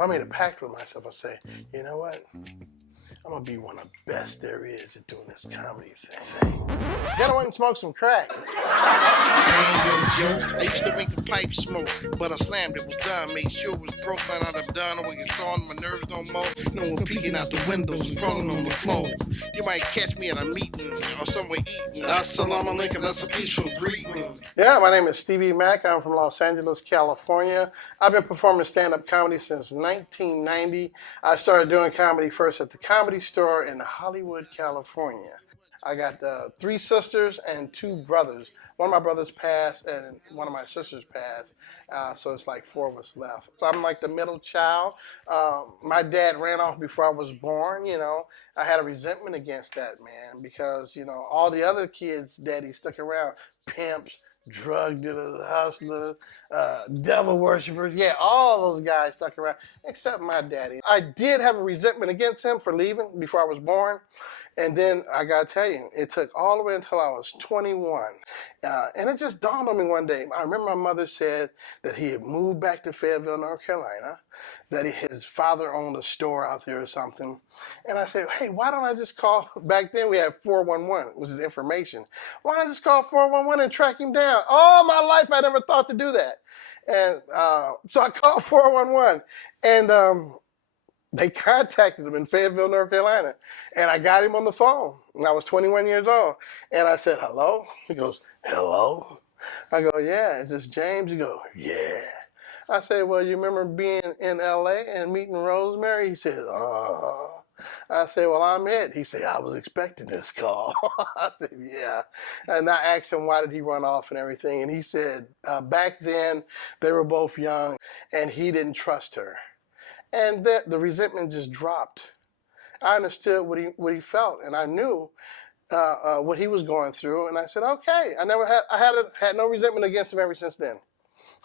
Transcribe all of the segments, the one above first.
I made a pact with myself. I say, you know what? I'm gonna be one of the best there is at doing this comedy thing. Then I went and smoked some crack. I used to make the pipe smoke, but I slammed it, was done. Made sure it was broke, and I'd have done. I wasn't on my nerves no more. No one peeking out the windows, crawling on the floor. You might catch me at a meeting or somewhere eating. Assalamu alaikum, that's a peaceful greeting. Yeah, my name is Stevie Mack. I'm from Los Angeles, California. I've been performing stand-up comedy since 1990. I started doing comedy first at the Comedy Store in Hollywood, California. I got 3 sisters and 2 brothers. One of my brothers passed and one of my sisters passed, so it's like 4 of us left. So I'm like the middle child. My dad ran off before I was born, you know. I had a resentment against that, man, because, you know, all the other kids' daddies stuck around, pimps, drug dealers, hustlers, devil worshippers. Yeah, all those guys stuck around, except my daddy. I did have a resentment against him for leaving before I was born. And then I gotta tell you, it took all the way until I was 21. And it just dawned on me one day. I remember my mother said that he had moved back to Fayetteville, North Carolina, that his father owned a store out there or something. And I said, hey, why don't I just call, back then we had 411, which is information. Why don't I just call 411 and track him down? All my life I never thought to do that. And so I called 411 and they contacted him in Fayetteville, North Carolina, and I got him on the phone. And I was 21 years old. And I said, hello? He goes, hello? I go, yeah, is this James? He goes, yeah. I said, well, you remember being in L.A. and meeting Rosemary? He said, uh-huh. I said, well, I'm it. He said, I was expecting this call. I said, yeah. And I asked him, why did he run off and everything? And he said, back then, they were both young, and he didn't trust her. And the resentment just dropped. I understood what he felt, and I knew what he was going through. And I said, okay. I had no resentment against him ever since then.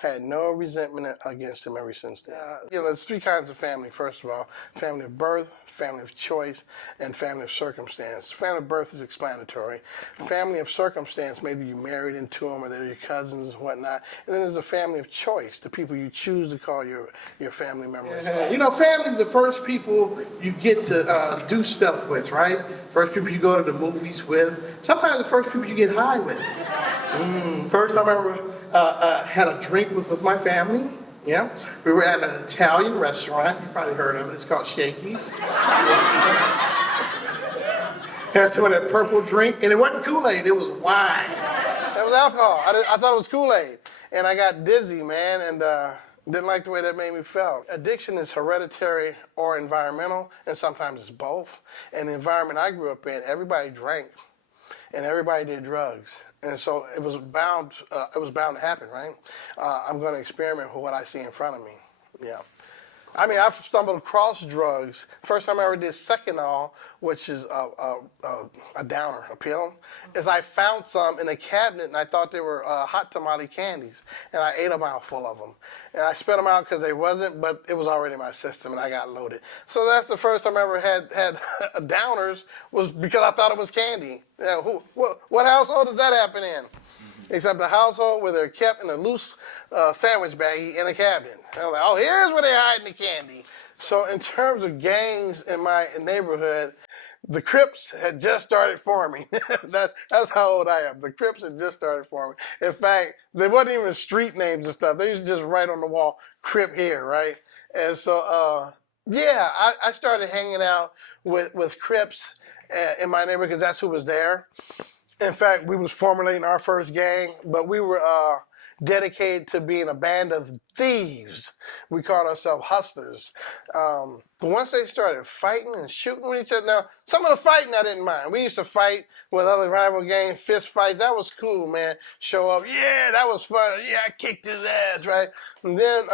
Had no resentment against him ever since then. You know, there's 3 kinds of family. First of all, family of birth, family of choice, and family of circumstance. Family of birth is explanatory. Family of circumstance, maybe you married into them or they're your cousins and whatnot. And then there's a family of choice, the people you choose to call your family members. Yeah. You know, family's the first people you get to do stuff with, right? First people you go to the movies with. Sometimes the first people you get high with. First I remember had a drink with my family. Yeah, we were at an Italian restaurant. You probably heard of it. It's called Shakey's. Had some of that purple drink, and it wasn't Kool-Aid. It was wine. That was alcohol. I thought it was Kool-Aid, and I got dizzy, man, and didn't like the way that made me feel. Addiction is hereditary or environmental, and sometimes it's both. And the environment I grew up in, everybody drank, and everybody did drugs. And so it was bound to happen, right? I'm going to experiment with what I see in front of me. Yeah. I mean, I've stumbled across drugs. First time I ever did Seconal, which is a downer, a pill, is I found some in a cabinet, and I thought they were hot tamale candies, and I ate a mouthful of them. And I spit them out because they wasn't, but it was already in my system, and I got loaded. So that's the first time I ever had downers, was because I thought it was candy. Yeah, what household does that happen in? Except the household where they're kept in a loose sandwich baggie in a cabinet. I was like, oh, here's where they're hiding the candy. So in terms of gangs in my neighborhood, the Crips had just started forming. That's how old I am. The Crips had just started forming. In fact, they wasn't even street names and stuff. They used to just write on the wall, Crip here, right? And so, yeah, I started hanging out with Crips in my neighborhood because that's who was there. In fact, we was formulating our first gang, but we were dedicated to being a band of thieves. We called ourselves hustlers. But once they started fighting and shooting with each other, now, some of the fighting I didn't mind. We used to fight with other rival gangs, fist fights. That was cool, man. Show up, yeah, that was fun. Yeah, I kicked his ass, right? And then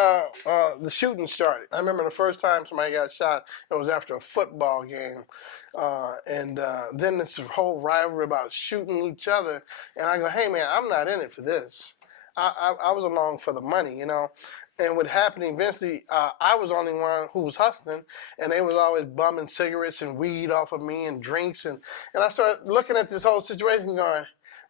the shooting started. I remember the first time somebody got shot, it was after a football game. And then this whole rivalry about shooting each other. And I go, hey, man, I'm not in it for this. I was along for the money, you know. And what happened eventually, I was the only one who was hustling, and they was always bumming cigarettes and weed off of me and drinks, and I started looking at this whole situation going,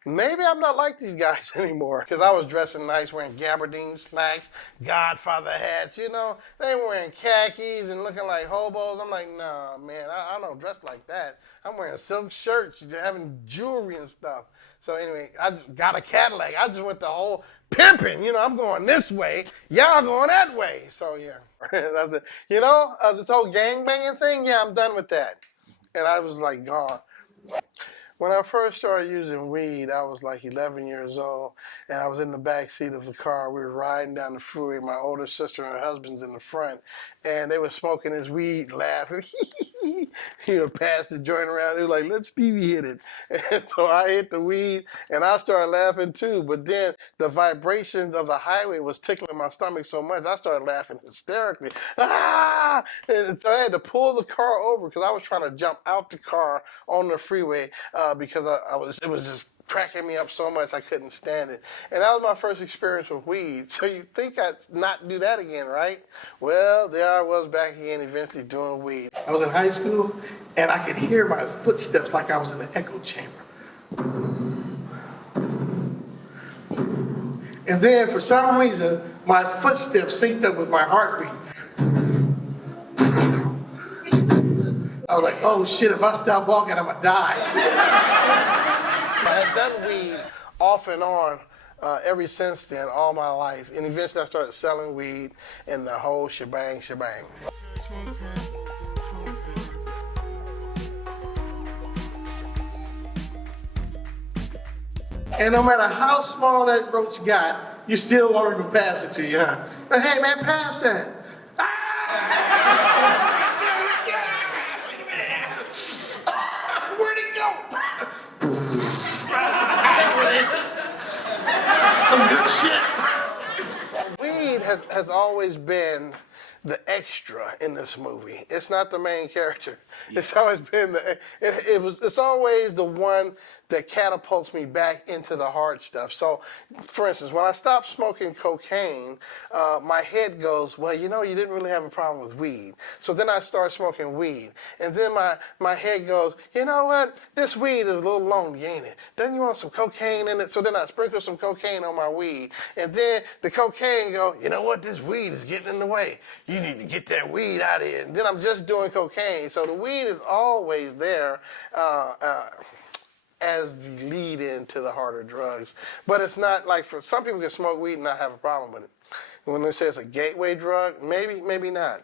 maybe I'm not like these guys anymore. Because I was dressing nice, wearing gabardine slacks, Godfather hats, you know. They were wearing khakis and looking like hobos. I'm like, nah, man, I don't dress like that. I'm wearing silk shirts, having jewelry and stuff. So anyway, I just got a Cadillac. I just went the whole pimping. You know, I'm going this way. Y'all going that way. So yeah, that's it. You know, this whole gangbanging thing, yeah, I'm done with that. And I was like gone. When I first started using weed, I was like 11 years old, and I was in the back seat of the car. We were riding down the freeway. My older sister and her husband's in the front, and they were smoking this weed, laughing. You know, pass the joint around. They were like, "Let Stevie hit it." And so I hit the weed, and I started laughing too. But then the vibrations of the highway was tickling my stomach so much, I started laughing hysterically. Ah! And so I had to pull the car over because I was trying to jump out the car on the freeway because it was just cracking me up so much I couldn't stand it. And that was my first experience with weed. So you think I'd not do that again, right? Well, there I was back again, eventually doing weed. I was in high school, and I could hear my footsteps like I was in an echo chamber. And then, for some reason, my footsteps synced up with my heartbeat. I was like, oh shit, if I stop walking, I'm gonna die. I had done weed off and on ever since then, all my life. And eventually I started selling weed and the whole shebang. And no matter how small that roach got, you still wanted to pass it to you, huh? But hey man, pass that. Where'd it go? Some good shit. Weed has always been the extra in this movie. It's not the main character. It's always been it's always the one that catapults me back into the hard stuff. So, for instance, when I stopped smoking cocaine, my head goes, well, you know, you didn't really have a problem with weed. So then I start smoking weed. And then my head goes, you know what? This weed is a little lonely, ain't it? Doesn't you want some cocaine in it? So then I sprinkle some cocaine on my weed. And then the cocaine go, you know what? This weed is getting in the way. You need to get that weed out of here. And then I'm just doing cocaine. So the weed is always there as the lead in to the harder drugs. But it's not like, for some people can smoke weed and not have a problem with it. When they say it's a gateway drug, maybe not.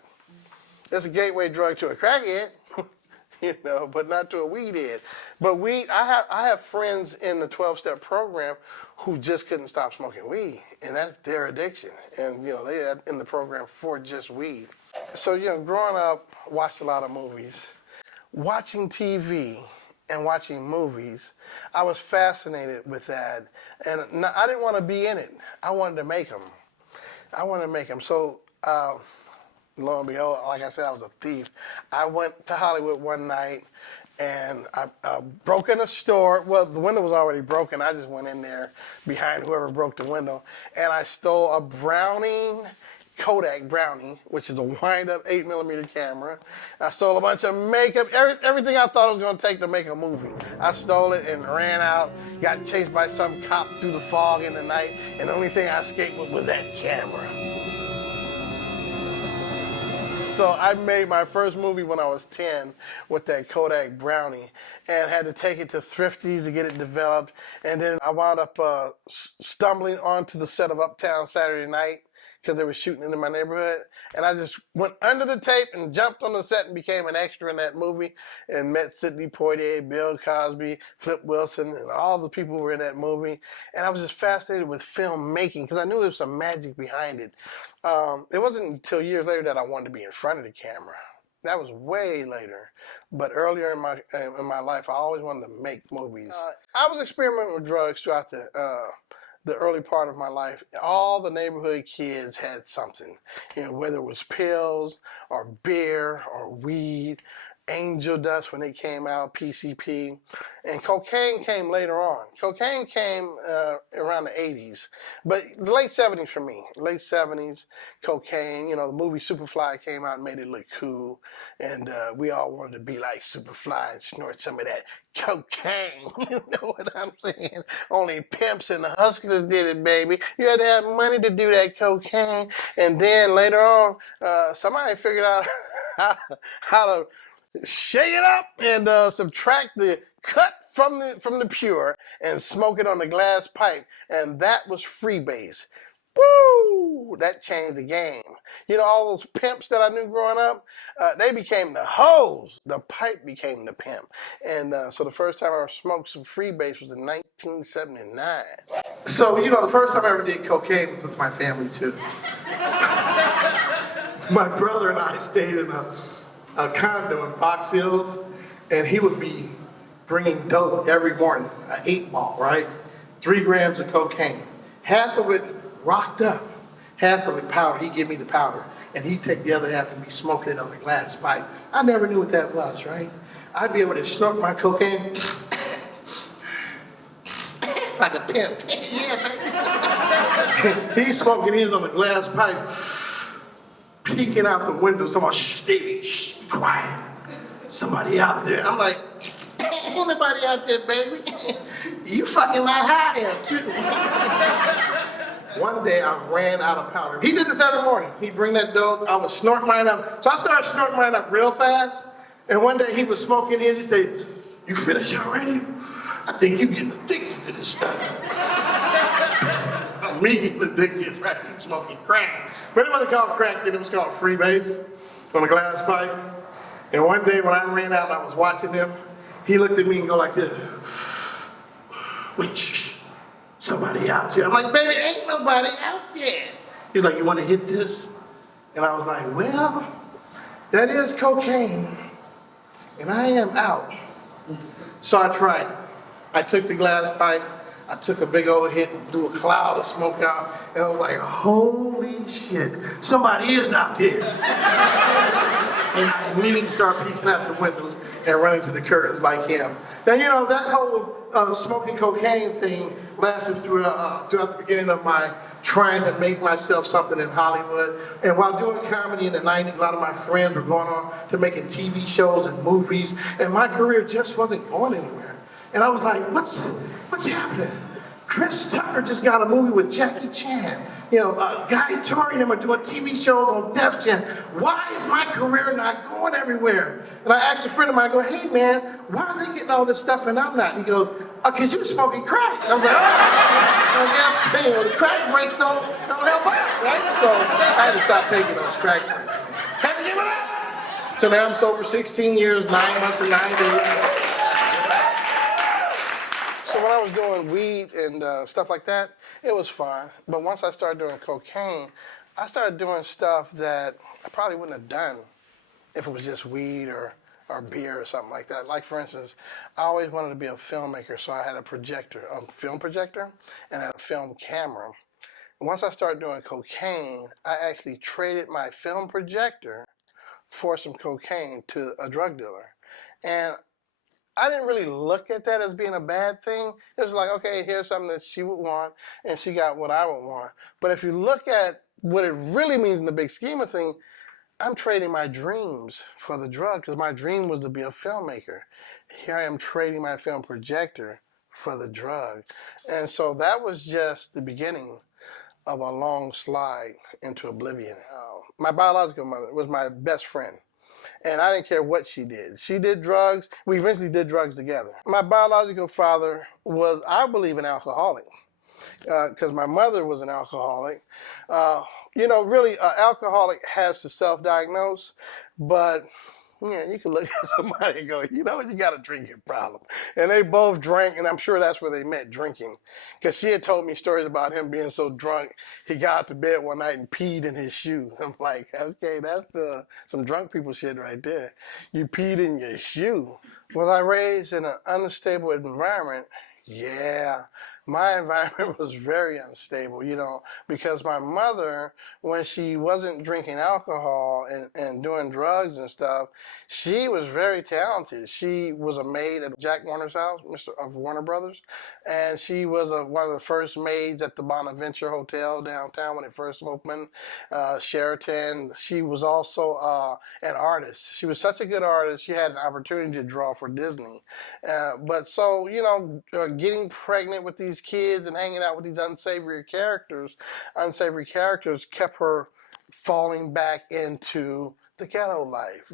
It's a gateway drug to a crackhead, you know, but not to a weed head. But weed, I have friends in the 12-step program who just couldn't stop smoking weed, and that's their addiction. And, you know, they are in the program for just weed. So, you know, growing up, watched a lot of movies. Watching TV and watching movies, I was fascinated with that. And I didn't want to be in it. I wanted to make them. So, lo and behold, like I said, I was a thief. I went to Hollywood one night, and I broke in a store. Well, the window was already broken. I just went in there behind whoever broke the window, and I stole a Kodak Brownie, which is a wind-up 8mm camera. I stole a bunch of makeup, everything I thought it was going to take to make a movie. I stole it and ran out, got chased by some cop through the fog in the night, and the only thing I escaped with was that camera. So I made my first movie when I was 10 with that Kodak Brownie and had to take it to Thrifty's to get it developed. And then I wound up stumbling onto the set of Uptown Saturday Night because they were shooting it in my neighborhood. And I just went under the tape and jumped on the set and became an extra in that movie and met Sidney Poitier, Bill Cosby, Flip Wilson, and all the people who were in that movie. And I was just fascinated with filmmaking because I knew there was some magic behind it. It wasn't until years later that I wanted to be in front of the camera. That was way later. But earlier in my life, I always wanted to make movies. I was experimenting with drugs throughout the early part of my life. All the neighborhood kids had something, you know, whether it was pills or beer or weed, angel dust when it came out, PCP, and cocaine came later on. Cocaine came around around the 80s, but the late 70s for me. Late 70s, cocaine. The movie Superfly came out and made it look cool, and we all wanted to be like Superfly and snort some of that cocaine. You know what I'm saying? Only pimps and hustlers did it, baby. You had to have money to do that cocaine, and then later on, somebody figured out how to shake it up and subtract the cut from the pure and smoke it on the glass pipe, and that was freebase. Woo! That changed the game. All those pimps that I knew growing up, they became the hoes. The pipe became the pimp. And so the first time I ever smoked some freebase was in 1979. So, the first time I ever did cocaine was with my family, too. My brother and I stayed in a condo in Fox Hills, and he would be bringing dope every morning, an 8-ball, right? 3 grams of cocaine. Half of it rocked up, half of it powder. He'd give me the powder, and he'd take the other half and be smoking it on the glass pipe. I never knew what that was, right? I'd be able to snort my cocaine like a pimp. Yeah, baby. He's smoking his on the glass pipe, peeking out the window, talking about, shh, Stevie, shh, be quiet. Somebody out there. I'm like, ain't nobody out there, baby. You fucking my high up, too. One day I ran out of powder. He did this every morning. He'd bring that dope, I would snort mine up. So I started snorting mine up real fast. And one day he was smoking his, he said, you finished already? I think you're getting addicted to this stuff. Me getting addicted, right? Smoking crack. But it wasn't called crack then, it was called freebase on a glass pipe. And one day when I ran out and I was watching him, he looked at me and go like this. Wait, shh, somebody out there. I'm like, baby, ain't nobody out there. He's like, you want to hit this? And I was like, well, that is cocaine, and I am out. So I tried it. I took the glass pipe, I took a big old hit and blew a cloud of smoke out, and I was like, holy shit, somebody is out there. And I immediately started peeking out the windows and running to the curtains like him. Now, that whole smoking cocaine thing lasted throughout the beginning of my trying to make myself something in Hollywood. And while doing comedy in the 90s, a lot of my friends were going on to making TV shows and movies, and my career just wasn't going anywhere. And I was like, what's happening? Chris Tucker just got a movie with Jackie Chan. Guy Tori and them are doing TV shows on Def Jam. Why is my career not going everywhere? And I asked a friend of mine, I go, hey man, why are they getting all this stuff and I'm not? And he goes, because you're smoking crack. And I was like, I guess, the crack breaks don't help out, right? So I had to stop taking those crack breaks. Had to give it up. So now I'm sober 16 years, 9 months and 9 days. So when I was doing weed and stuff like that, it was fun. But once I started doing cocaine, I started doing stuff that I probably wouldn't have done if it was just weed or beer or something like that. Like, for instance, I always wanted to be a filmmaker, so I had a film projector, and I had a film camera. And once I started doing cocaine, I actually traded my film projector for some cocaine to a drug dealer. And I didn't really look at that as being a bad thing. It was like, okay, here's something that she would want, and she got what I would want. But if you look at what it really means in the big scheme of things, I'm trading my dreams for the drug, because my dream was to be a filmmaker. Here I am trading my film projector for the drug. And so that was just the beginning of a long slide into oblivion. My biological mother was my best friend. And I didn't care what she did. She did drugs. We eventually did drugs together. My biological father was, I believe, an alcoholic, because my mother was an alcoholic. Really, an alcoholic has to self-diagnose, but you can look at somebody and go, you got a drinking problem. And they both drank, and I'm sure that's where they met, drinking. Because she had told me stories about him being so drunk, he got out to bed one night and peed in his shoe. I'm like, okay, that's some drunk people shit right there. You peed in your shoe. Was I raised in an unstable environment? Yeah. my environment was very unstable, because my mother, when she wasn't drinking alcohol and doing drugs and stuff, she was very talented. She was a maid at Jack Warner's house, Mr. of Warner Brothers, and she was one of the first maids at the Bonaventure Hotel downtown when it first opened, Sheraton. She was also an artist. She was such a good artist. She had an opportunity to draw for Disney. But so, getting pregnant with these kids and hanging out with these unsavory characters kept her falling back into the ghetto life.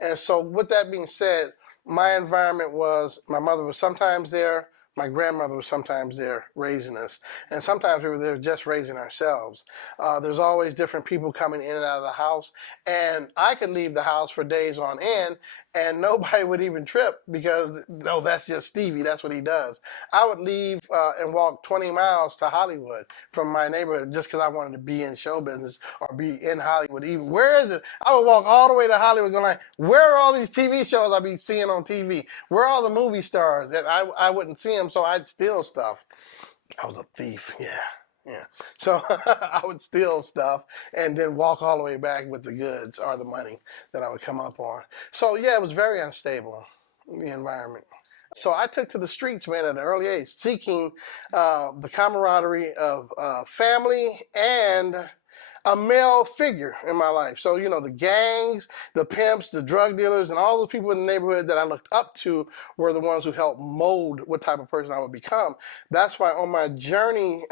And so with that being said, my environment was my mother was sometimes there, my grandmother was sometimes there raising us, and sometimes we were there just raising ourselves. There's always different people coming in and out of the house, and I could leave the house for days on end, and nobody would even trip because, no, that's just Stevie, that's what he does. I would leave and walk 20 miles to Hollywood from my neighborhood just because I wanted to be in show business or be in Hollywood. Even where is it? I would walk all the way to Hollywood going like, where are all these TV shows I'll be seeing on TV? Where are all the movie stars? And I wouldn't see them, so I'd steal stuff. I was a thief, yeah. So I would steal stuff and then walk all the way back with the goods or the money that I would come up on. So yeah, it was very unstable, the environment. So I took to the streets, man, at an early age, seeking the camaraderie of family and a male figure in my life. So, the gangs, the pimps, the drug dealers, and all those people in the neighborhood that I looked up to were the ones who helped mold what type of person I would become. That's why on my journey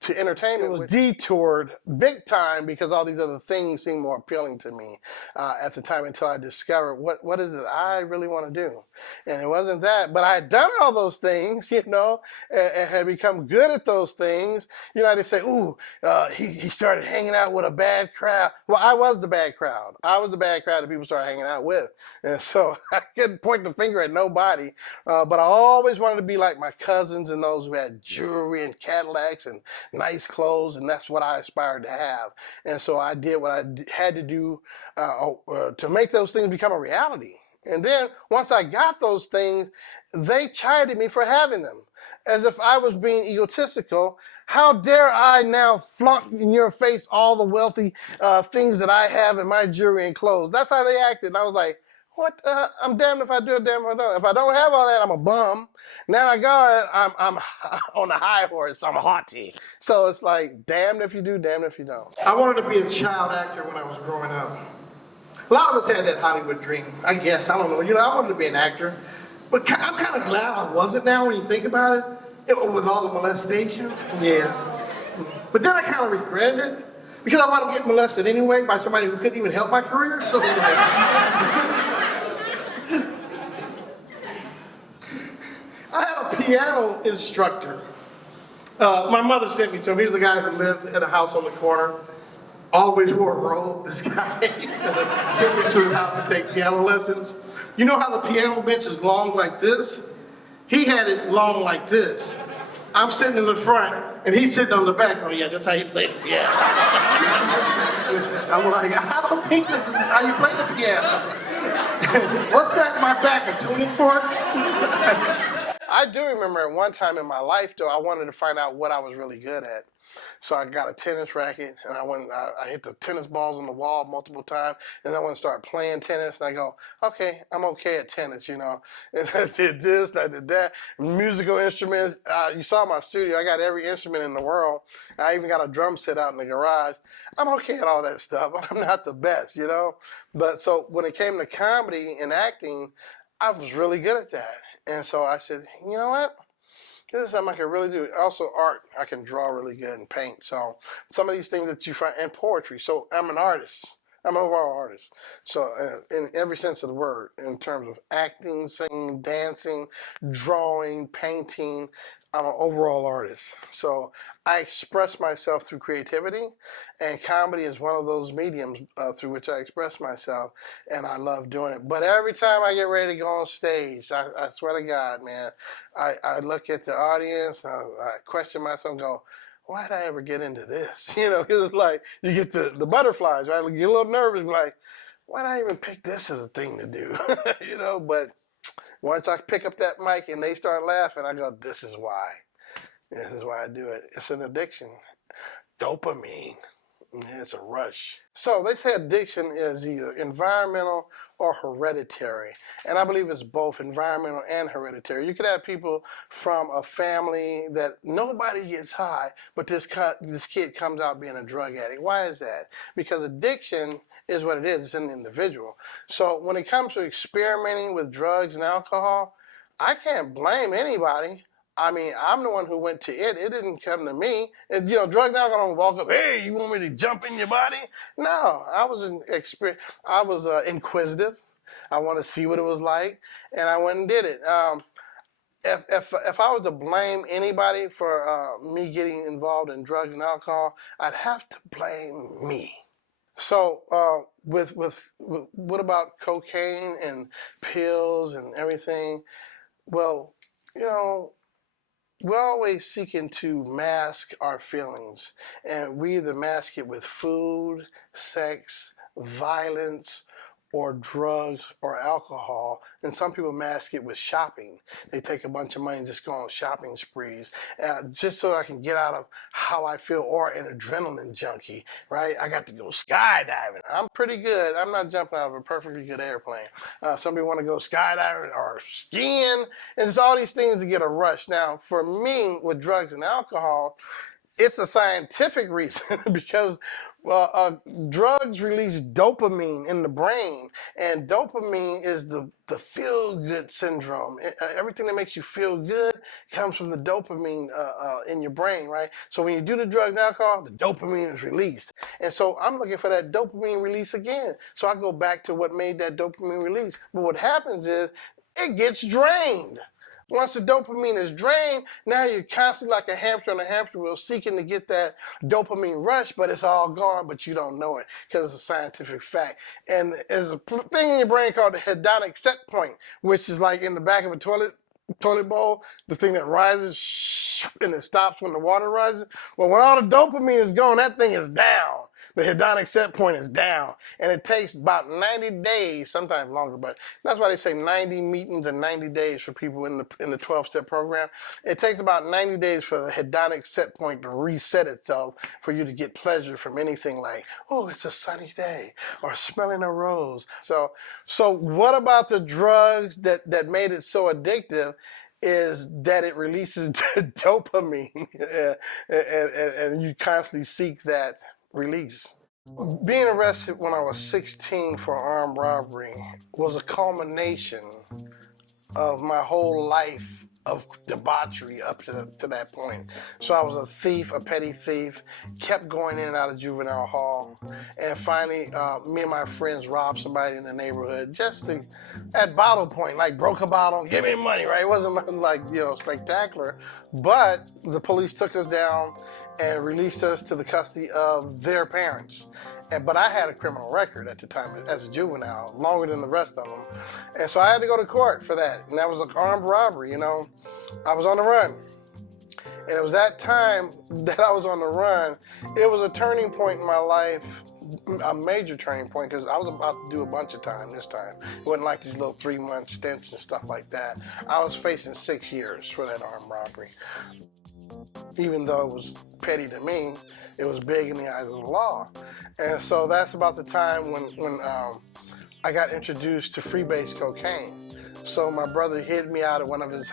to entertainment was detoured big time because all these other things seemed more appealing to me at the time until I discovered what is it I really want to do. And it wasn't that, but I had done all those things, and had become good at those things. They say, ooh, he started hanging out with a bad crowd. Well, I was the bad crowd. I was the bad crowd that people started hanging out with. And so I couldn't point the finger at nobody, but I always wanted to be like my cousins and those who had jewelry and Cadillacs and nice clothes, and that's what I aspired to have. And so I did what I had to do to make those things become a reality. And then once I got those things, they chided me for having them, as if I was being egotistical. How dare I now flaunt in your face all the wealthy things that I have in my jewelry and clothes? That's how they acted. And I was like, what? I'm damned if I do, damned if I don't. If I don't have all that, I'm a bum. Now I got it, I'm on a high horse. I'm haughty. So it's like, damned if you do, damned if you don't. I wanted to be a child actor when I was growing up. A lot of us had that Hollywood dream, I guess. I don't know. I wanted to be an actor. But I'm kind of glad I wasn't now when you think about it, with all the molestation. Yeah. But then I kind of regretted it because I wound up getting molested anyway by somebody who couldn't even help my career. I had a piano instructor. My mother sent me to him. He was the guy who lived at a house on the corner. Always wore a robe, this guy. Sent me to his house to take piano lessons. You know how the piano bench is long like this? He had it long like this. I'm sitting in the front, and he's sitting on the back. Oh yeah, that's how you play the piano. I'm like, I don't think this is how you play the piano. What's that in my back, a tuning fork? I do remember at one time in my life, though, I wanted to find out what I was really good at. So I got a tennis racket, and I hit the tennis balls on the wall multiple times, and I went to start playing tennis, and I go, okay, I'm okay at tennis, And I did this, and I did that. Musical instruments, you saw my studio, I got every instrument in the world. I even got a drum set out in the garage. I'm okay at all that stuff, but I'm not the best, But so when it came to comedy and acting, I was really good at that. And so I said, you know what? This is something I can really do. Also, art, I can draw really good and paint. So some of these things that you find, and poetry. So I'm an artist. I'm an overall artist. So in every sense of the word, in terms of acting, singing, dancing, drawing, painting, I'm an overall artist. So I express myself through creativity, and comedy is one of those mediums through which I express myself, and I love doing it. But every time I get ready to go on stage, I swear to God, man, I look at the audience, I question myself and go, why did I ever get into this? Because it's like you get the butterflies, right? You get a little nervous, like, why did I even pick this as a thing to do? But once I pick up that mic and they start laughing, I go, this is why. This is why I do it. It's an addiction. Dopamine. It's a rush. So they say addiction is either environmental or hereditary. And I believe it's both environmental and hereditary. You could have people from a family that nobody gets high, but this kid comes out being a drug addict. Why is that? Because addiction is what it is. It's an individual. So when it comes to experimenting with drugs and alcohol, I can't blame anybody. I mean, I'm the one who went to it. It didn't come to me. And, drugs now gonna walk up. Hey, you want me to jump in your body? No, I was inquisitive. I want to see what it was like, and I went and did it. If I was to blame anybody for me getting involved in drugs and alcohol, I'd have to blame me. So with what about cocaine and pills and everything? Well, we're always seeking to mask our feelings, and we either mask it with food, sex, violence, or drugs or alcohol. And some people mask it with shopping. They take a bunch of money and just go on shopping sprees, just so I can get out of how I feel, or an adrenaline junkie, right? I got to go skydiving. I'm pretty good. I'm not jumping out of a perfectly good airplane. Some people want to go skydiving or skiing, and it's all these things to get a rush. Now, for me, with drugs and alcohol, it's a scientific reason because drugs release dopamine in the brain, and dopamine is the feel-good syndrome. Everything that makes you feel good comes from the dopamine in your brain, right? So when you do the drugs and alcohol, the dopamine is released. And so I'm looking for that dopamine release again. So I go back to what made that dopamine release. But what happens is it gets drained. Once the dopamine is drained, now you're constantly like a hamster on a hamster wheel seeking to get that dopamine rush, but it's all gone, but you don't know it because it's a scientific fact. And there's a thing in your brain called the hedonic set point, which is like in the back of a toilet bowl, the thing that rises and it stops when the water rises. Well, when all the dopamine is gone, that thing is down. The hedonic set point is down, and it takes about 90 days, sometimes longer, but that's why they say 90 meetings and 90 days for people in the 12-step program. It takes about 90 days for the hedonic set point to reset itself for you to get pleasure from anything like, oh, it's a sunny day, or smelling a rose. So what about the drugs that made it so addictive? Is that it releases dopamine, and you constantly seek that release. Being arrested when I was 16 for armed robbery was a culmination of my whole life of debauchery up to that point. So I was a thief, a petty thief, kept going in and out of juvenile hall, and finally me and my friends robbed somebody in the neighborhood just at bottle point, like broke a bottle, give me money, right? It wasn't nothing like, spectacular, but the police took us down and released us to the custody of their parents. But I had a criminal record at the time as a juvenile, longer than the rest of them. And so I had to go to court for that. And that was an armed robbery, I was on the run. And it was that time that I was on the run, it was a turning point in my life, a major turning point, because I was about to do a bunch of time this time. It wasn't like these little 3-month stints and stuff like that. I was facing 6 years for that armed robbery. Even though it was petty to me, it was big in the eyes of the law. And so that's about the time when I got introduced to freebase cocaine. So my brother hid me out of one of his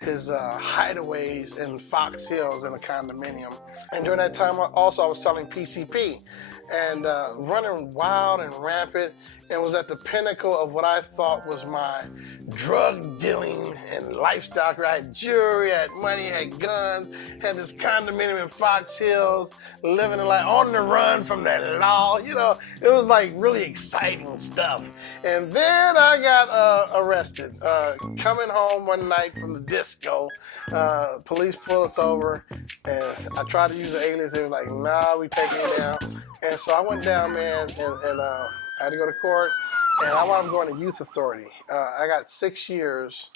hideaways in Fox Hills in a condominium. And during that time also I was selling PCP and running wild and rampant, and was at the pinnacle of what I thought was my drug dealing and lifestyle. I had jewelry, I had money, I had guns, had this condominium in Fox Hills, living like on the run from that law. It was like really exciting stuff. And then I got arrested. Coming home one night from the disco, police pulled us over, and I tried to use an alias. They were like, nah, we taking you down. And so I went down, man, and I had to go to court, and I wound up going to youth authority. I got 6 years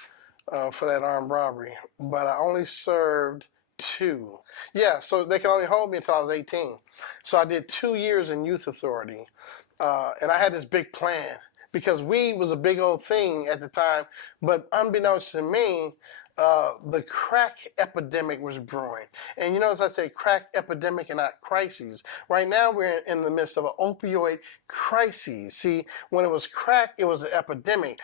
for that armed robbery, but I only served 2. Yeah, so they can only hold me until I was 18. So I did 2 years in youth authority, and I had this big plan because weed was a big old thing at the time. But unbeknownst to me, the crack epidemic was brewing. And you notice I say crack epidemic and not crises. Right now we're in the midst of an opioid crisis. See, when it was crack, it was an epidemic.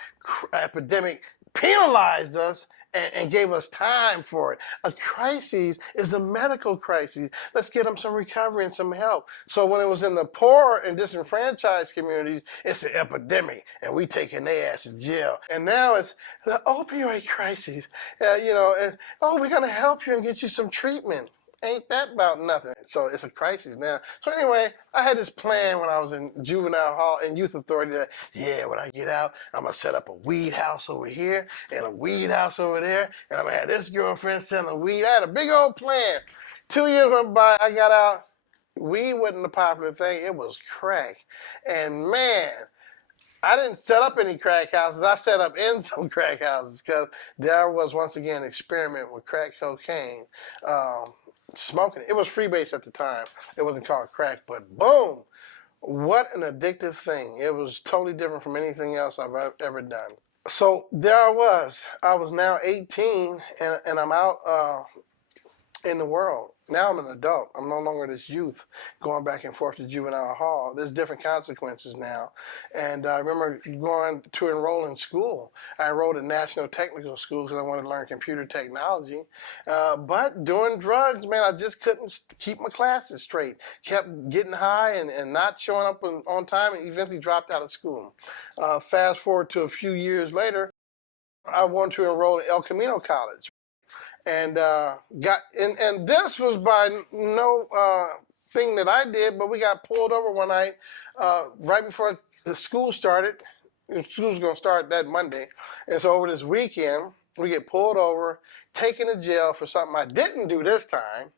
Epidemic penalized us and gave us time for it. A crisis is a medical crisis. Let's get them some recovery and some help. So when it was in the poor and disenfranchised communities, it's an epidemic, and we taking their ass to jail. And now it's the opioid crisis. We're gonna help you and get you some treatment. Ain't that about nothing? So it's a crisis now. So anyway, I had this plan when I was in juvenile hall and youth authority that, when I get out, I'm going to set up a weed house over here and a weed house over there. And I'm going to have this girlfriend selling weed. I had a big old plan. 2 years went by, I got out. Weed wasn't the popular thing. It was crack. And man, I didn't set up any crack houses. I set up in some crack houses because there was, once again, experiment with crack cocaine. Smoking it. It was freebase at the time. It wasn't called crack, but boom, what an addictive thing. It was totally different from anything else I've ever done. So there I was. I was now 18 and I'm out in the world. Now I'm an adult. I'm no longer this youth going back and forth to juvenile hall. There's different consequences now. And I remember going to enroll in school. I enrolled in National Technical School because I wanted to learn computer technology. But doing drugs, man, I just couldn't keep my classes straight. Kept getting high and not showing up on time, and eventually dropped out of school. Fast forward to a few years later, I wanted to enroll at El Camino College. And and this was by no thing that I did, but we got pulled over one night right before the school started. The school was going to start that Monday, and so over this weekend we get pulled over, taken to jail for something I didn't do this time.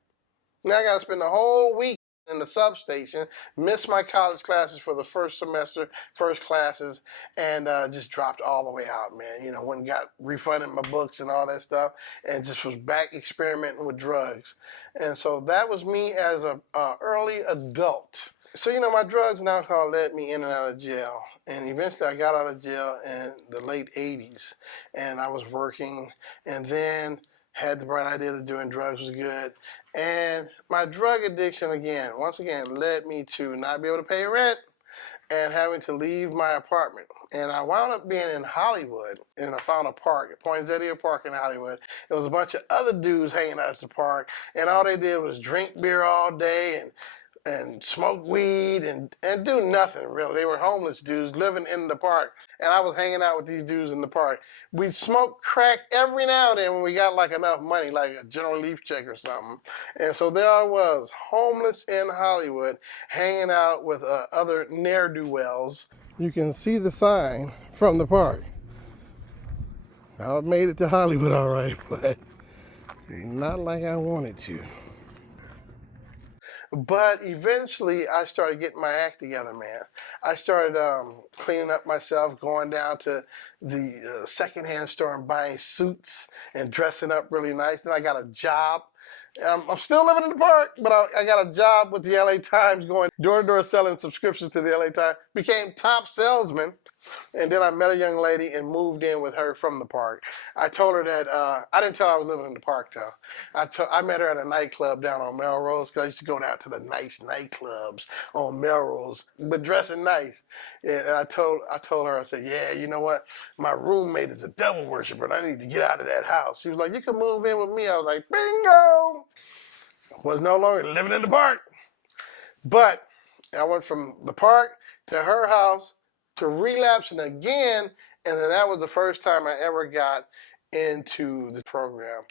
Now I got to spend the whole week in the substation, missed my college classes for the first semester, first classes, and just dropped all the way out, man. Went and got refunded my books and all that stuff, and just was back experimenting with drugs. And so that was me as a early adult. So, my drugs and alcohol led me in and out of jail. And eventually I got out of jail in the late 80s, and I was working, and then had the bright idea that doing drugs was good. And my drug addiction, once again, led me to not be able to pay rent and having to leave my apartment. And I wound up being in Hollywood, and I found a park, Poinsettia Park in Hollywood. There was a bunch of other dudes hanging out at the park, and all they did was drink beer all day and smoke weed and do nothing really. They were homeless dudes living in the park, and I was hanging out with these dudes in the park. We'd smoke crack every now and then when we got like enough money, like a general relief check or something. And so there I was, homeless in Hollywood, hanging out with other ne'er-do-wells. You can see the sign from the park. I made it to Hollywood all right, but not like I wanted to. But eventually, I started getting my act together, man. I started cleaning up myself, going down to the secondhand store and buying suits and dressing up really nice. Then I got a job. I'm still living in the park, but I got a job with the LA Times going door-to-door selling subscriptions to the LA Times. Became top salesman. And then I met a young lady and moved in with her from the park. I told her that, I didn't tell her I was living in the park though. I met her at a nightclub down on Melrose because I used to go down to the nice nightclubs on Melrose, but dressing nice. And I told her, I said, yeah, you know what? My roommate is a devil worshiper and I need to get out of that house. She was like, you can move in with me. I was like, bingo! I was no longer living in the park. But I went from the park to her house to relapsing again, and then that was the first time I ever got into the program.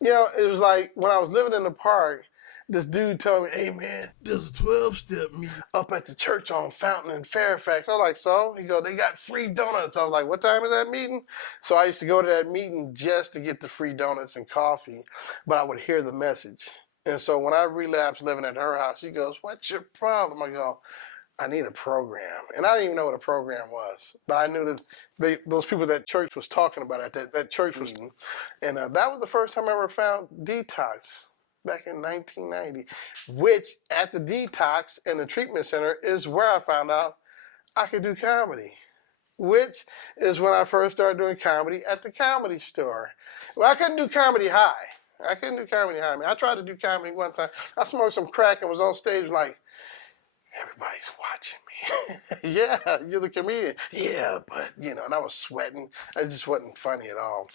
It was like when I was living in the park, this dude told me, hey man, there's a 12-step meeting up at the church on Fountain in Fairfax. I was like, so? He goes, they got free donuts. I was like, what time is that meeting? So I used to go to that meeting just to get the free donuts and coffee, but I would hear the message. And so when I relapsed living at her house, she goes, what's your problem? I go, I need a program. And I didn't even know what a program was. But I knew that those people that church was talking about it, that church was. And that was the first time I ever found detox back in 1990, which at the detox and the treatment center is where I found out I could do comedy. which is when I first started doing comedy at the Comedy Store. Well, I couldn't do comedy high. I couldn't do comedy high. I mean, I tried to do comedy one time. I smoked some crack and was on stage like, everybody's watching me. Yeah, you're the comedian. Yeah, but, and I was sweating. It just wasn't funny at all.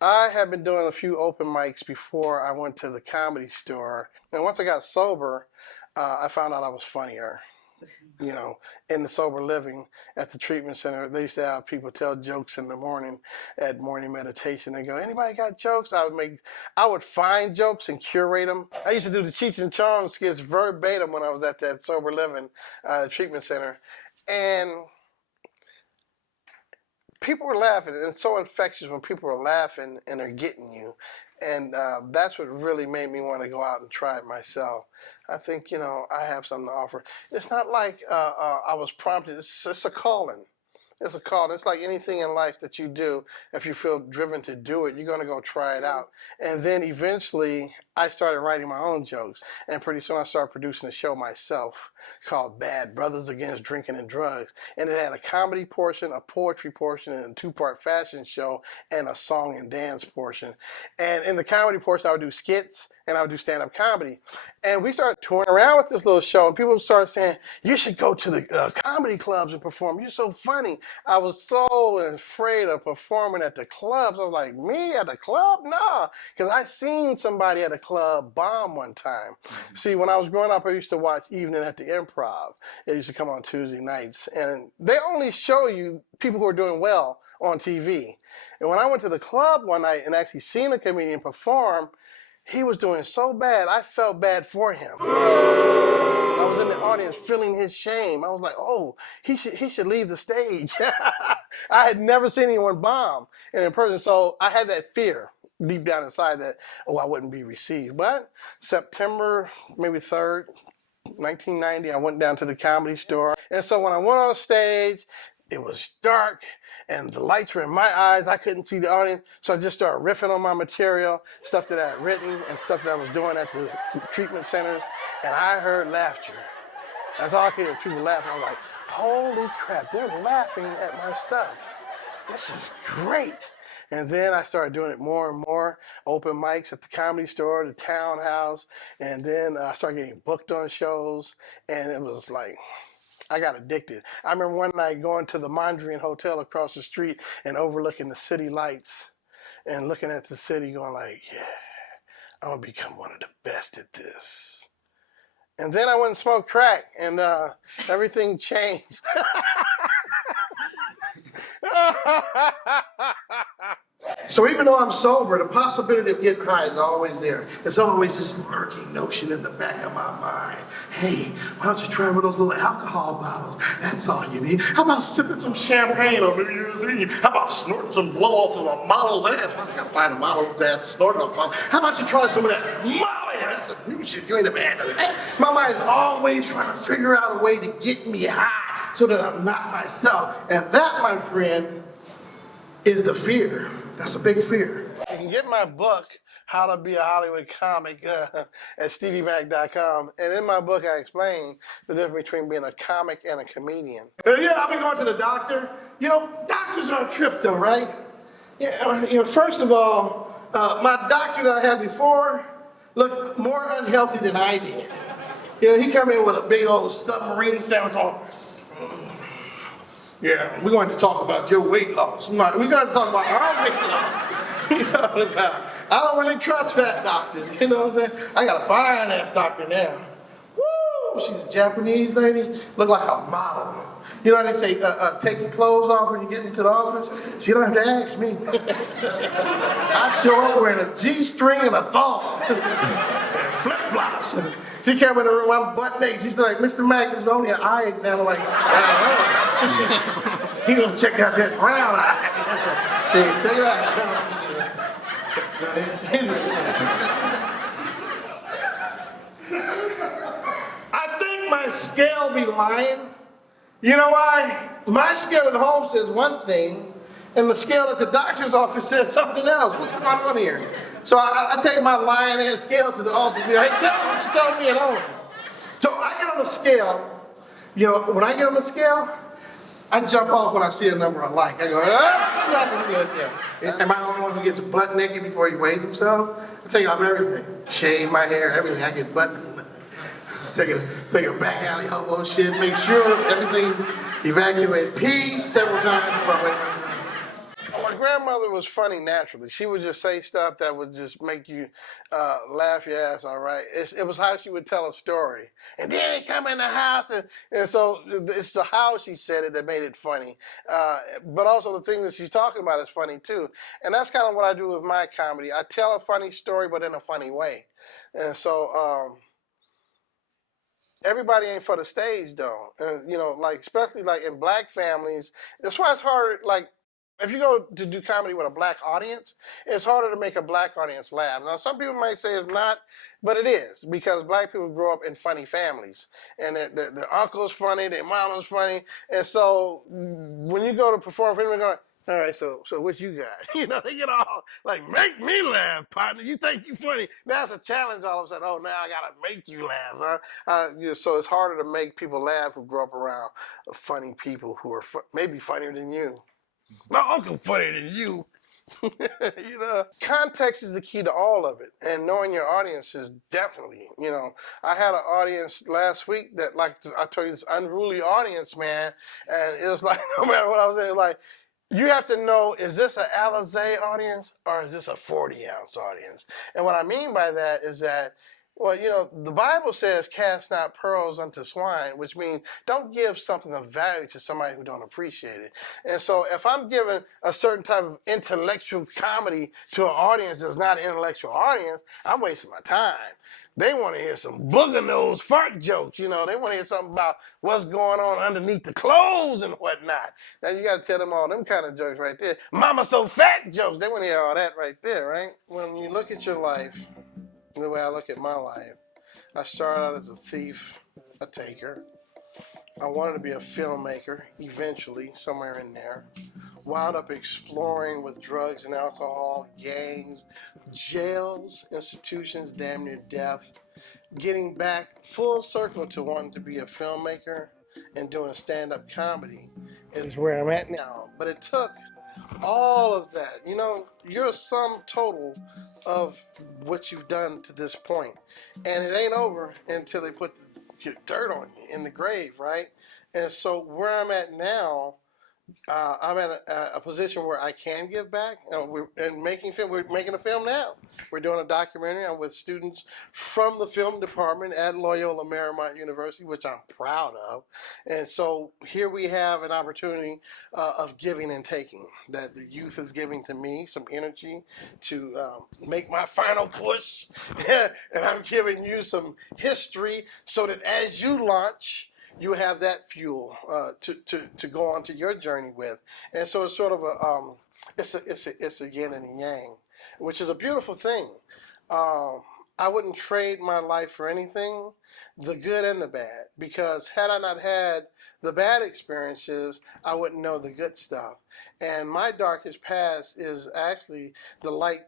I had been doing a few open mics before I went to the Comedy Store. And once I got sober, I found out I was funnier. In the sober living at the treatment center, they used to have people tell jokes in the morning at morning meditation. They go, anybody got jokes? I would find jokes and curate them. I used to do the Cheech and Chong skits verbatim when I was at that sober living treatment center. And people were laughing, and it's so infectious when people are laughing and they're getting you. And that's what really made me want to go out and try it myself. I think, I have something to offer. It's not like I was prompted. It's a calling. It's a call. It's like anything in life that you do. If you feel driven to do it, you're going to go try it out. And then eventually, I started writing my own jokes. And pretty soon, I started producing a show myself called Bad Brothers Against Drinking and Drugs. And it had a comedy portion, a poetry portion, and a two-part fashion show, and a song and dance portion. And in the comedy portion, I would do skits, and I would do stand-up comedy. And we started touring around with this little show, and people started saying, you should go to the comedy clubs and perform. You're so funny. I was so afraid of performing at the clubs. I was like, me at the club? Nah, because I seen somebody at a club bomb one time. Mm-hmm. See, when I was growing up, I used to watch Evening at the Improv. It used to come on Tuesday nights, and they only show you people who are doing well on TV. And when I went to the club one night and actually seen a comedian perform, he was doing so bad, I felt bad for him. I was in the audience feeling his shame. I was like, oh, he should leave the stage. I had never seen anyone bomb in person, so I had that fear deep down inside that, I wouldn't be received. But September, maybe 3rd, 1990, I went down to the Comedy Store. And so when I went on stage, it was dark, and the lights were in my eyes. I couldn't see the audience, so I just started riffing on my material, stuff that I had written and stuff that I was doing at the treatment center, and I heard laughter. That's all I could hear, people laughing. I was like, holy crap, they're laughing at my stuff. This is great. And then I started doing it more and more, open mics at the Comedy Store, the Townhouse, and then I started getting booked on shows, and it was like, I got addicted. I remember one night going to the Mondrian Hotel across the street and overlooking the city lights and looking at the city going like, yeah, I'm going to become one of the best at this. And then I went and smoked crack, and everything changed. So even though I'm sober, the possibility of getting high is always there. There's always this lurking notion in the back of my mind. Hey, why don't you try one of those little alcohol bottles? That's all you need. How about sipping some champagne on New Year's Eve? How about snorting some blow off of a model's ass? I gotta find a model's ass to snort it off of. How about you try some of that Molly? That's some new shit. You ain't a man of that. My mind's always trying to figure out a way to get me high so that I'm not myself. And that, my friend, is the fear. That's a big fear. You can get my book, How to Be a Hollywood Comic, at StevieMack.com. And in my book, I explain the difference between being a comic and a comedian. Yeah, I've been going to the doctor. Doctors are a trip though, right? Yeah, first of all, my doctor that I had before looked more unhealthy than I did. He come in with a big old submarine sandwich on. Yeah, we're going to talk about your weight loss. We're going to talk about our weight loss. What are you talking about? I don't really trust fat doctors, you know what I'm saying? I got a fine-ass doctor now. Woo! She's a Japanese lady, look like a model. You know how they say, take your clothes off when you get into the office? She don't have to ask me. I show up wearing a G-string and a thong. Flip-flops. She came in the room, I'm butt naked. She's like, Mr. Mack, this is only an eye exam. I'm like, he gonna check out that brown eye. Check it out. I think my scale be lying. You know why? My scale at home says one thing, and the scale at the doctor's office says something else. What's going on here? So I take my lion-ass scale to the office. Hey, tell me what you told me at home. So I get on the scale. When I get on the scale, I jump off when I see a number I like. I go, ah, it's not good. Yeah. Am I the only one who gets butt naked before he weighs himself? I take off everything. Shave my hair, everything. I get butt. Take a back alley hobo shit. Make sure everything's evacuated. Pee several times before I weigh myself. My grandmother was funny naturally. She would just say stuff that would just make you laugh your ass all right. It was how she would tell a story. And then they come in the house, and so it's the how she said it that made it funny. But also the thing that she's talking about is funny too. And that's kind of what I do with my comedy. I tell a funny story, but in a funny way. And so everybody ain't for the stage though. And, you know, like especially like in black families, that's why it's hard. Like if you go to do comedy with a black audience, it's harder to make a black audience laugh. Now, some people might say it's not, but it is because black people grow up in funny families, and their uncle's funny, their mama's funny, and so when you go to perform for them, they're going, all right, so what you got? You know, they get all like, make me laugh, partner. You think you funny? That's a challenge all of a sudden. Oh, now I gotta make you laugh, huh? So it's harder to make people laugh who grow up around funny people who are maybe funnier than you. My uncle funnier than you. You know, context is the key to all of it, and knowing your audience is definitely. You know, I had an audience last week that, like I told you, this unruly audience, man, and it was like no matter what I was saying, like you have to know: is this an Alizé audience or is this a 40-ounce audience? And what I mean by that is that. Well, you know, the Bible says, cast not pearls unto swine, which means don't give something of value to somebody who don't appreciate it. And so if I'm giving a certain type of intellectual comedy to an audience that's not an intellectual audience, I'm wasting my time. They want to hear some booger nose fart jokes, you know. They want to hear something about what's going on underneath the clothes and whatnot. Now you got to tell them all them kind of jokes right there. Mama so fat jokes. They want to hear all that right there, right? When you look at your life, the way I look at my life, I started out as a thief, a taker. I wanted to be a filmmaker eventually, somewhere in there. Wound up exploring with drugs and alcohol, gangs, jails, institutions, damn near death. Getting back full circle to wanting to be a filmmaker and doing stand-up comedy is where I'm at now. But it took all of that. You know, you're a sum total of what you've done to this point. And it ain't over until they put the dirt on you in the grave, right? And so where I'm at now, I'm at a position where I can give back. We're making a film now. We're doing a documentary. I'm with students from the film department at Loyola Marymount University, which I'm proud of. And so here we have an opportunity of giving and taking, that the youth is giving to me some energy to make my final push. And I'm giving you some history so that as you launch, you have that fuel to go on to your journey with. And so it's sort of it's a yin and a yang, which is a beautiful thing. I wouldn't trade my life for anything, the good and the bad, because had I not had the bad experiences, I wouldn't know the good stuff. And my darkest past is actually the light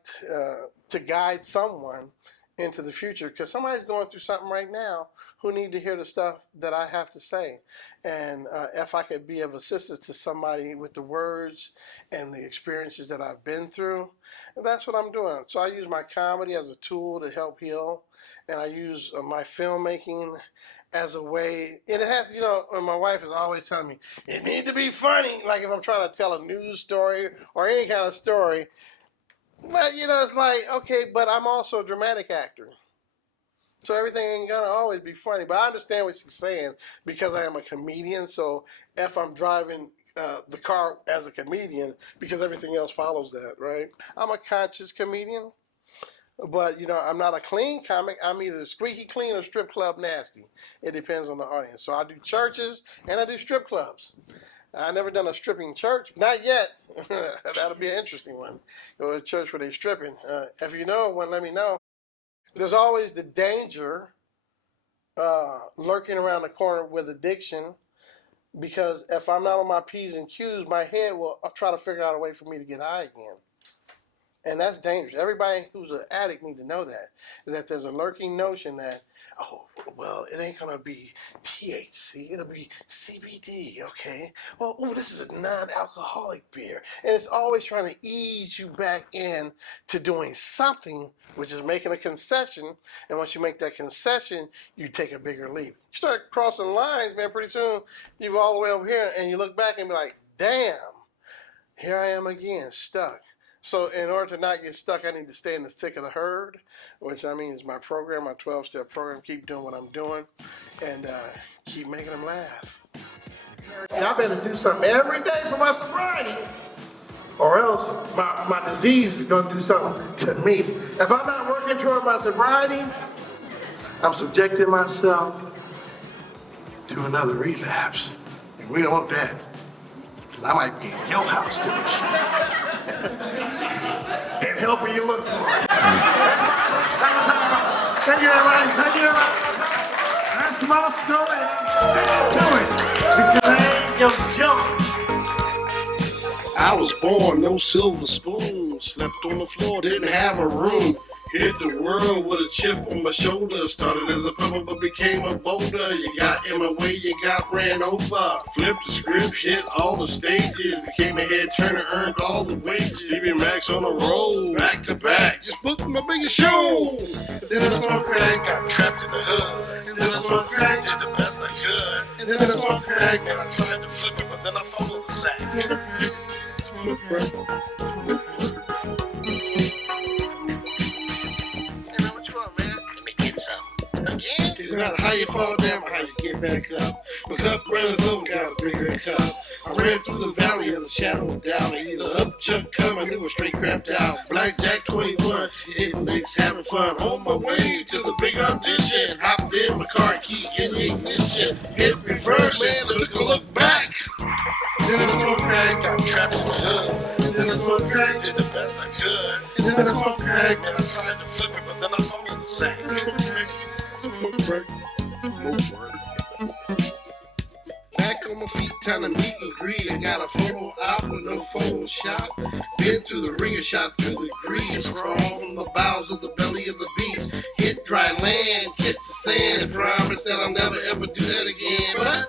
to guide someone into the future, because somebody's going through something right now who need to hear the stuff that I have to say. And if I could be of assistance to somebody with the words and the experiences that I've been through, that's what I'm doing. So I use my comedy as a tool to help heal, and I use my filmmaking as a way, and it has, you know, and my wife is always telling me, it needs to be funny, like if I'm trying to tell a news story or any kind of story. But, you know, it's like, okay, but I'm also a dramatic actor. So everything ain't gonna always be funny. But I understand what she's saying because I am a comedian. So if I'm driving the car as a comedian, because everything else follows that, right? I'm a conscious comedian. But, you know, I'm not a clean comic. I'm either squeaky clean or strip club nasty. It depends on the audience. So I do churches and I do strip clubs. I've never done a stripping church. Not yet. That'll be an interesting one. Go to a church where they're stripping. If you know one, let me know. There's always the danger lurking around the corner with addiction, because if I'm not on my P's and Q's, my head will try to figure out a way for me to get high again. And that's dangerous. Everybody who's an addict needs to know that there's a lurking notion that, oh, well, well, it ain't gonna be THC, it'll be CBD, okay? Well, ooh, this is a non-alcoholic beer. And it's always trying to ease you back in to doing something, which is making a concession. And once you make that concession, you take a bigger leap. You start crossing lines, man, pretty soon you're all the way over here and you look back and be like, damn, here I am again, stuck. So in order to not get stuck, I need to stay in the thick of the herd, which I mean is my program, my 12-step program. Keep doing what I'm doing and keep making them laugh. And I better do something every day for my sobriety, or else my disease is going to do something to me. If I'm not working toward my sobriety, I'm subjecting myself to another relapse. And we don't want that. Because I might be in your house to this shit. And helping you look for it. Thank you, everybody. Thank you, everybody. That's my story. I'm sticking to it. Because I ain't your joke. I was born, no silver spoon. Slept on the floor, didn't have a room. Hit the world with a chip on my shoulder. Started as a pebble but became a boulder. You got in my way, you got ran over. Flipped the script, hit all the stages. Became a head turner, earned all the wages. Stevie Mack's on the road, back to back. Just booked my biggest show. And then I smoked crack, got trapped in the hood. And then I smoked crack, did the best I could. And then I smoked crack, and I tried to flip it, but then I followed the sack. It's not how you fall down, but how you get back up. My cup runneth over, got a bigger cup. I ran through the valley of the shadow of doubt. Either up, chuck, coming, it was straight crapped out. Blackjack 21, hitting licks, having fun. On my way to the big audition. Hopped in my car, key in the ignition. Hit reverse, man, I took a look back. Then I smoked crack, got trapped in the hood. And then I smoked crack, did the best I could. And then I smoked crack, and I tried to flip it, but then I followed the sack. Back on my feet, time to meet and greet. I got a photo op with no Photoshop. Been through the ringer, shot through the grease. Crawl from the bowels of the belly of the beast. Hit dry land, kiss the sand, and promise that I'll never ever do that again. But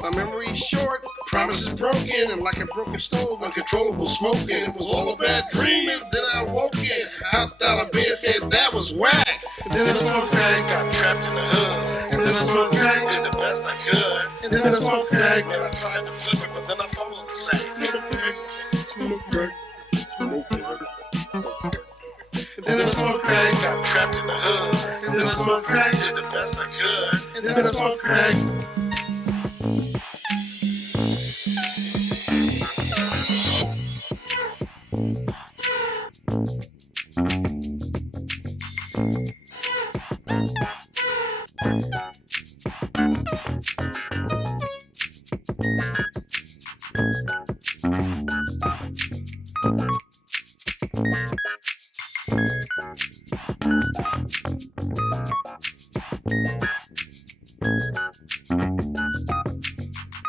my memory's short, promise is broken, and like a broken stove, uncontrollable smoking. It was all a bad dream, and then I woke it. Hopped out of bed, said that was whack. And then I smoked crack, got trapped in the hood. And then I smoked crack, did the best I could. And then I smoked crack, and I tried to flip it, but then I followed the sack. Smoke crack, smoke crack. And then I smoked crack, got trapped in the hood. And then I smoked crack, did the best I could. And then I smoked crack.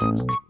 Thank you.